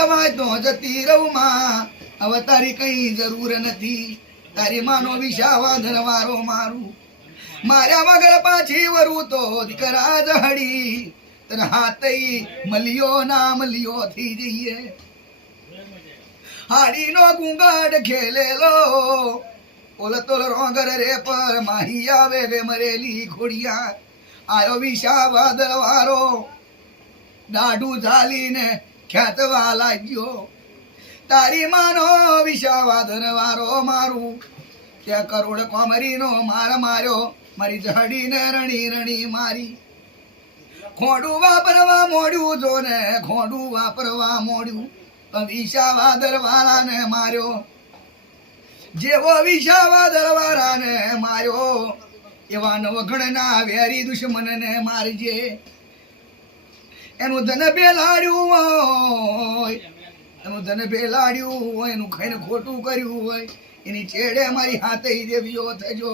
જવાય તો જતી રહું માં, હવે તારી કઈ જરૂર નથી. તારી માનો વિશાવાધર વારો મારું, માર્યા વગર પાછી વરું તો દીકરા જહડી. તને હાથે મલિયો ના મલિયો થઈ જઈએ. હાડીનો ગુંગાડ ખેલેલો ઓલતોલ રોંગર રે પર માહી આવે ગે મરેલી ખોડિયા. આયો વિશાવાદર વારો દાઢું ઝાલીને ખેંચવા લાગ્યો. તારી માનો વિશાવાદર વારો મારું, ત્યાં કરોડ કોમરીનો માર માર્યો, મારી જડીને રણી રણી મારી. ખોડું વાપરવા મોડ્યું જો ને ખોડું વાપરવા મોડ્યું, પણ વિશાવાદર વાળાને માર્યો. જેવો વિશાવાદર વાળાને માર્યો એવા નવઘણના વેરી દુશ્મનને મારજે. એનું ધન બેલાડ્યું હોય, એનું ધન બેલાડ્યું હોય, એનું ખાઈને ખોટું કર્યું હોય, એની છેડે મારી હાથે દેવીઓ થજો.